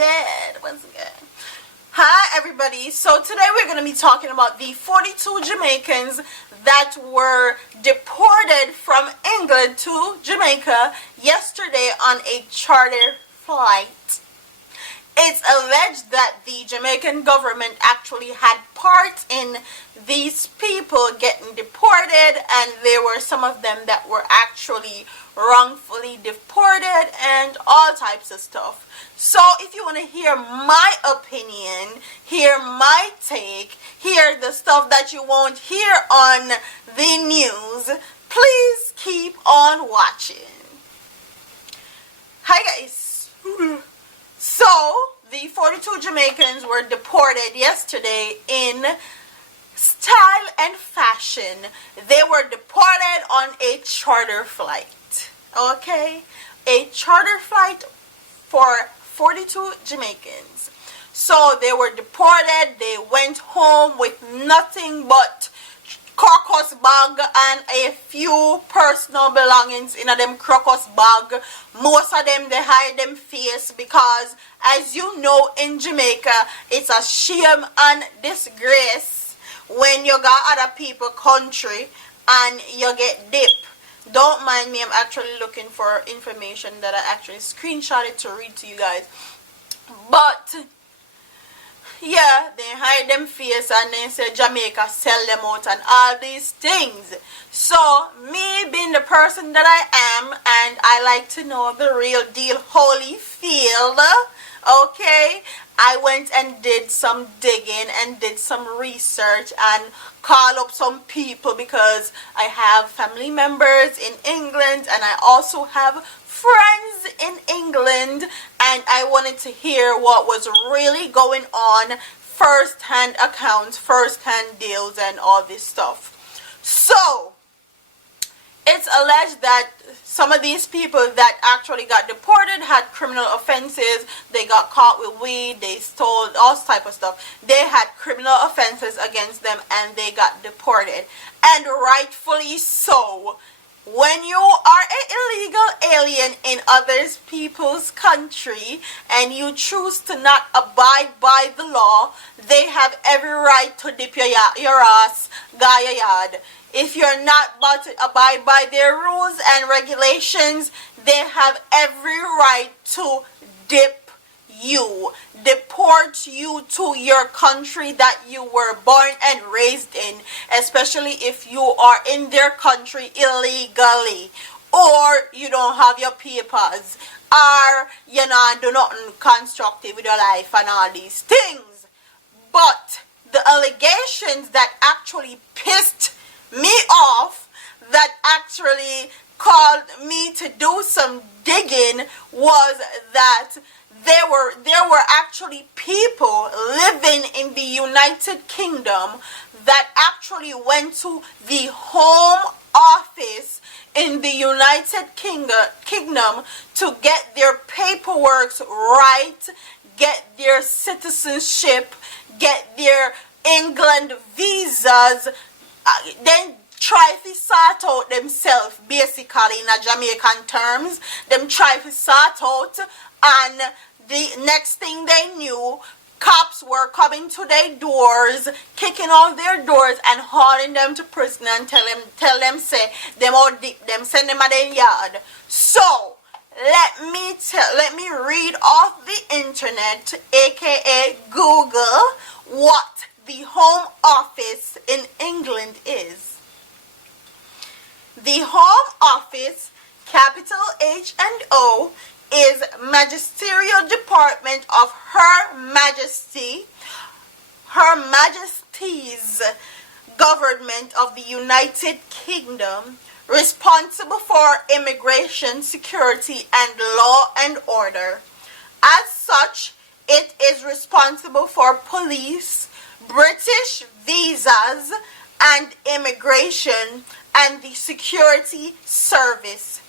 What's good? Hi everybody. So today we're going to be talking about the 42 Jamaicans that were deported from England to Jamaica yesterday on a charter flight. It's alleged that the Jamaican government actually had part in these people getting deported, and there were some of them that were actually wrongfully deported and all types of stuff. So if you want to hear my opinion, hear my take, hear the stuff that you won't hear on the news, please keep on watching. Hi guys. So, the 42 Jamaicans were deported yesterday in style and fashion. They were deported on a charter flight. Okay? A charter flight for 42 Jamaicans. So, they were deported. They went home with nothing but crocus bag and a few personal belongings in a them crocus bag. Most of them, they hide them face because, as you know, in Jamaica, it's a shame and disgrace when you got other people country and you get dip. Don't mind me, I'm actually looking for information that I actually screenshotted to read to you guys. But yeah, they hide them face and they say Jamaica sell them out and all these things. So, me being the person that I am, and I like to know the real deal Holyfield, okay, I went and did some digging and did some research and called up some people because I have family members in England and I also have friends in England, and I wanted to hear what was really going on, first-hand accounts, first-hand deals, and all this stuff. So, it's alleged that some of these people that actually got deported had criminal offenses. They got caught with weed, they stole all type of stuff. They had criminal offenses against them and they got deported. And rightfully so. When you are an illegal alien in other people's country and you choose to not abide by the law, they have every right to dip your ass, Gaia yard. If you're not about to abide by their rules and regulations, they have every right to dip you, deport you to your country that you were born and raised in, especially if you are in their country illegally, or you don't have your papers, or you know do nothing constructive with your life and all these things. But the allegations that actually pissed me off, that actually called me to do some digging, was that there were actually people living in the United Kingdom that actually went to the Home Office in the United Kingdom to get their paperwork right, get their citizenship, get their England visas, then try to sort out themselves, basically in a Jamaican terms. Them try to sort out, and the next thing they knew, cops were coming to their doors, kicking out their doors and hauling them to prison and tell them say them all dip them, send them at their yard. So let me read off the internet, aka Google, what the Home Office in England is. The Home Office, capital H&O, is Magisterial Department of Her Majesty's Government of the United Kingdom, responsible for immigration, security, and law and order. As such, it is responsible for police, British visas, and immigration, and the security service,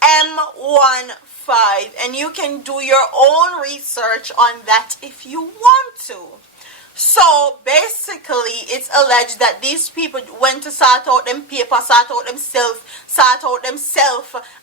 M15, and you can do your own research on that if you want to. So basically, it's alleged that these people went to sort out them paper, sort out themselves,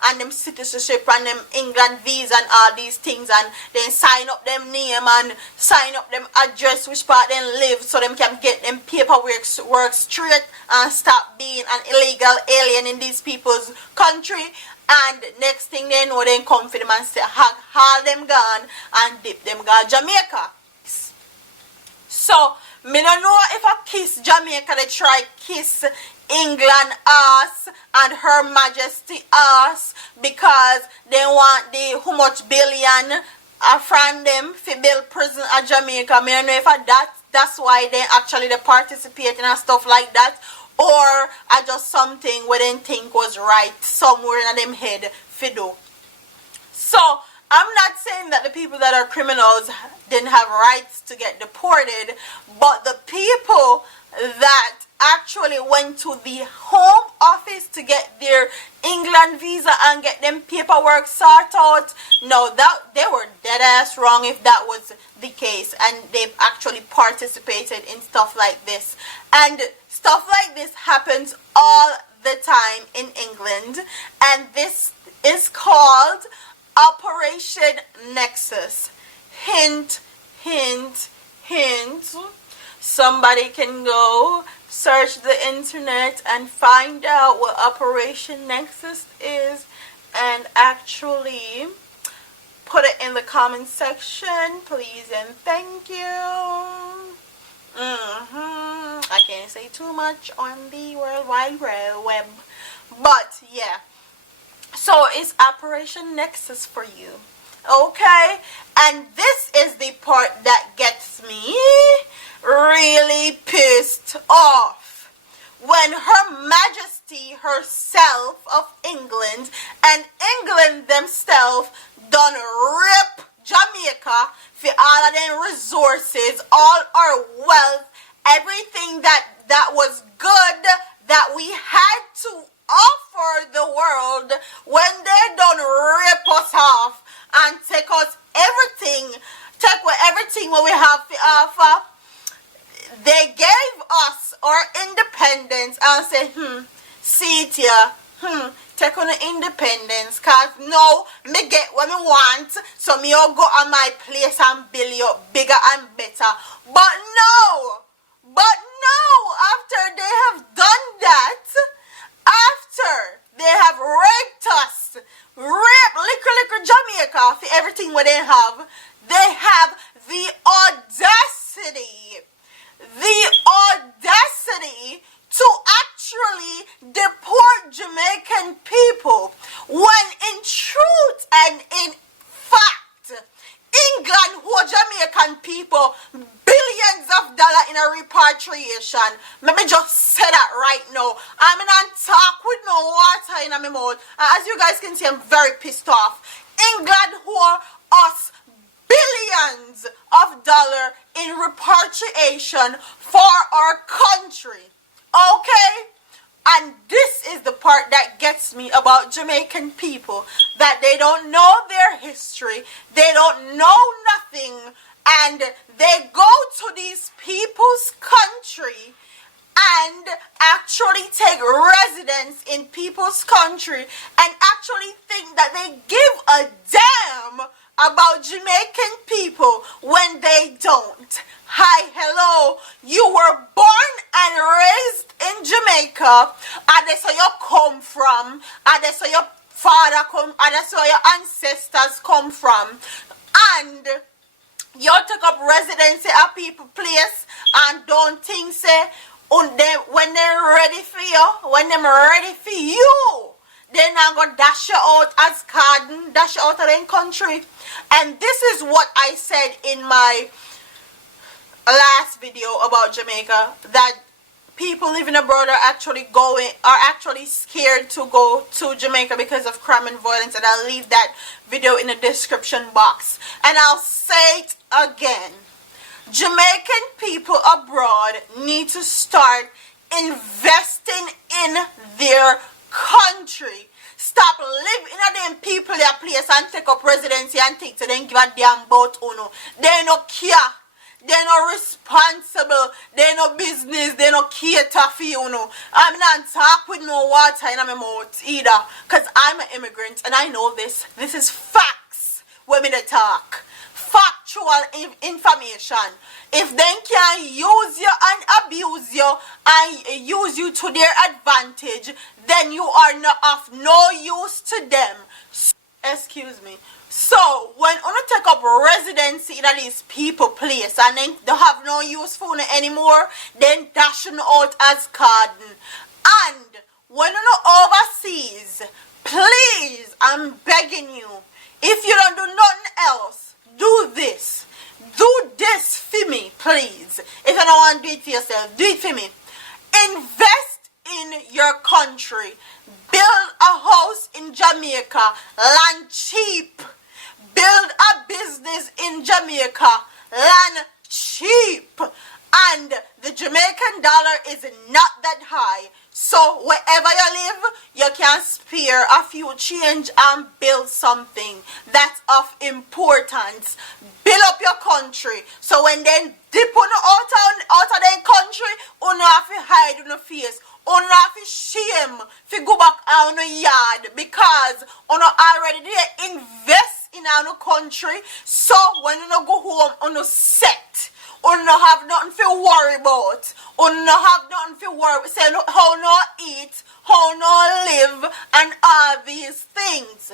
and them citizenship and them England visa and all these things, and then sign up them name and sign up them address which part they live, so them can get them paperwork work straight and stop being an illegal alien in these people's country. And next thing they know, they come for them and say, haul them gone and dip them gone Jamaica. So, me don't know if I kiss Jamaica, they try kiss England ass and Her Majesty ass because they want the how much billion from them for build prison at Jamaica. Me don't know if that's why they actually they participating and stuff like that, or I just something where they think was right somewhere in them head for do. So I'm not saying that the people that are criminals didn't have rights to get deported, but the people that actually went to the home office to get their England visa and get them paperwork sorted out, no, that they were dead ass wrong if that was the case, and they've actually participated in stuff like this. And stuff like this happens all the time in England, and this is called Operation Nexus. Hint, hint, hint. Somebody can go search the internet and find out what Operation Nexus is and actually put it in the comment section, please and thank you. I can't say too much on the World Wide Web, but yeah. So it's Operation Nexus for you, okay? And this is the part that gets me really pissed off. When Her Majesty herself of England and England themselves done rip Jamaica for all of them resources, all our wealth, everything that was good that we had to offer the world, when they done rip us off and take us everything, take away everything what we have to offer. They gave us our independence and said, see it here, take on the independence, cause now me get what me want, so me all go on my place and build you bigger and better. But no, after they have done that, after they have raped us, liquor Jamaica for everything what they have the audacity to actually deport Jamaican people, when in truth and in fact, England who Jamaican people billions of dollars in a repatriation. Let me just say that right now. I'm not talk with no water in my mouth. As you guys can see, I'm very pissed off. England who us billions of dollars in repatriation for our country. Okay? And this is the part that gets me about Jamaican people, that they don't know their history, they don't know nothing, and they go to these people's country and actually take residence in people's country and actually think that they give a damn about Jamaican people when they don't. Hi, hello, you were born and raised in Jamaica, and that's where you come from, and that's where your father come, and that's where your ancestors come from, and you took up residency at people's place and don't think say when they're ready for you, when they're ready for you, they're not going to dash you out as garden, dash you out of their country. And this is what I said in my last video about Jamaica, that people living abroad are actually scared to go to Jamaica because of crime and violence, and I'll leave that video in the description box. And I'll say it again, Jamaican people abroad need to start investing in their country. Stop living in a damn people their place and take up residency and think to them give a damn about uno. They no care. They no responsible. They no business. They no cater for you. No. I'm not talk with no water in my mouth either. Because I'm an immigrant and I know this. This is facts when me they talk. Factual information. If they can use you and abuse you and use you to their advantage, then you are not of no use to them. Excuse me. So, when you take up residency in these people place and then they have no use for you anymore, then dashing out as garden. And when you're overseas, please, I'm begging you, if you don't do nothing else, do this. Do this for me, please. If you don't want to do it for yourself, do it for me. Invest in your country. Build a house in Jamaica. Land cheap. Build a business in Jamaica. Land cheap. And the Jamaican dollar is not that high. So wherever you live, you can spare a few change and build something that's of importance. Build up your country. So when they dip on out of their country, you don't have to hide on your face. You don't have to shame to go back on your yard because you already there invest in our country. So when you go home, you set. You don't have nothing to worry about. You don't have nothing to worry about. Say how no eat, how no live, and all these things.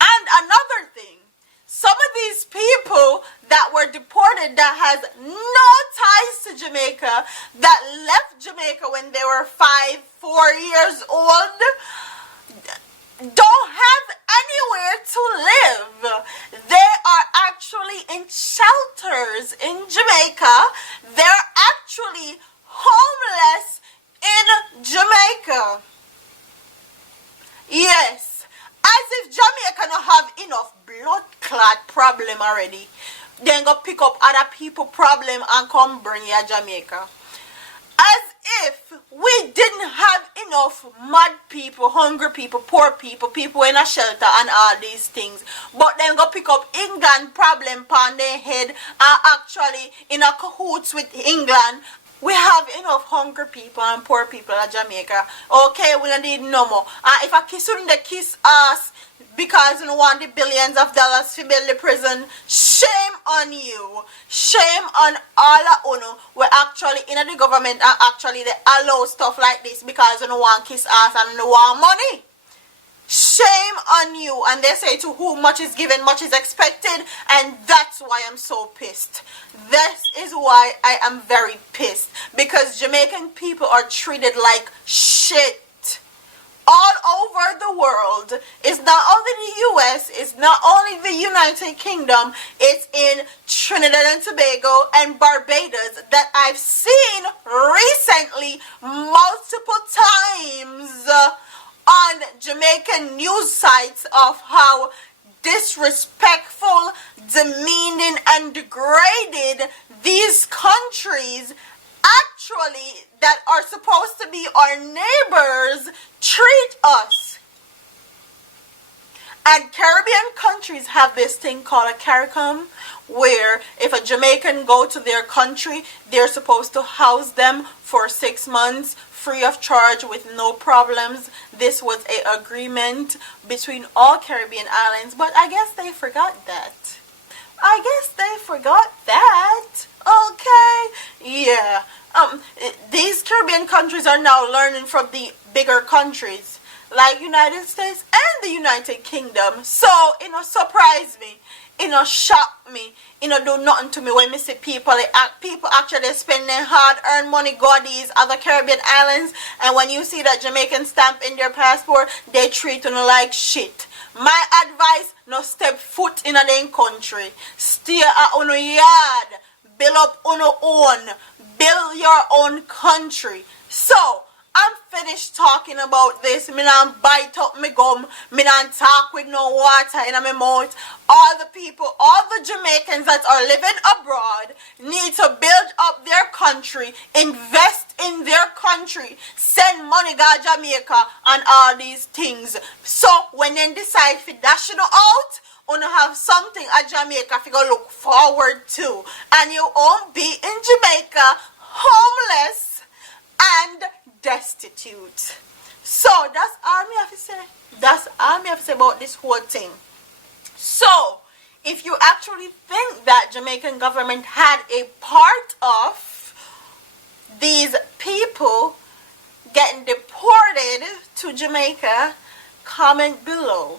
And another thing, some of these people that were deported that has no ties to Jamaica, that left Jamaica when they were 4 years old, don't have anywhere to live. They are actually in shelters in Jamaica. They're actually homeless in Jamaica. Yes, as if Jamaica don't have enough blood clot problem already. Then go pick up other people problem and come bring you to Jamaica. As if we didn't have enough mad people, hungry people, poor people, people in a shelter and all these things. But then go pick up England problem on their head and actually in a cahoots with England. We have enough hungry people and poor people in Jamaica. Okay, we don't need no more. And if I kiss you, they kiss us because you don't want the billions of dollars to build the prison. Shame on you. Shame on all of you. We're actually in the government and actually they allow stuff like this because you don't want to kiss us and you don't want money. Shame on you. And they say to whom much is given, much is expected. And that's why I'm so pissed. This is why I am very pissed. Because Jamaican people are treated like shit. All over the world. It's not only the US, it's not only the United Kingdom, it's in Trinidad and Tobago and Barbados that I've seen recently multiple times on Jamaican news sites of how disrespectful, demeaning, and degraded these countries actually that are supposed to be our neighbors treat us. And Caribbean countries have this thing called a CARICOM, where if a Jamaican go to their country, they're supposed to house them for 6 months free of charge with no problems. This was an agreement between all Caribbean islands, but I guess they forgot that. Okay, yeah. These Caribbean countries are now learning from the bigger countries like United States and the United Kingdom. So, surprise me, shock me, do nothing to me when me see people actually spend their hard-earned money go to these other Caribbean islands, and when you see that Jamaican stamp in their passport, they treat you like shit. My advice, no step foot in a country. Stay at your yard. Build up on your own. Build your own country. So, I'm finished talking about this. Me not bite up my gum. Me not talk with no water in my mouth. All the people, all the Jamaicans that are living abroad need to build up their country, invest in their country, send money to Jamaica and all these things. So when they decide to dash you out, wanna have something at Jamaica if you go look forward to, and you won't be in Jamaica homeless and destitute. So that's all me have to say. That's all me have to say about this whole thing. So if you actually think that Jamaican government had a part of these people getting deported to Jamaica, comment below.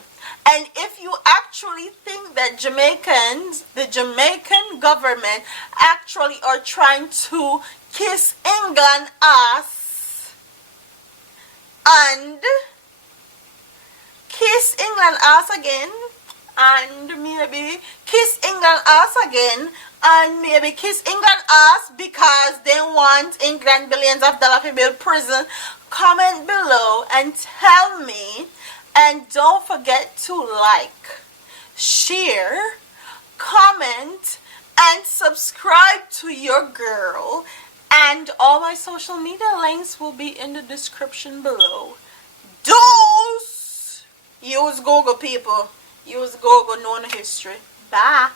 And if you actually think that Jamaicans, the Jamaican government, actually are trying to kiss England ass and kiss England ass again, and maybe kiss England ass again, and maybe kiss England ass because they want England billions of dollars to build prison, comment below and tell me. And don't forget to like, share, comment, and subscribe to your girl. And all my social media links will be in the description below. Use Google, people. Use Google, know the history. Bye.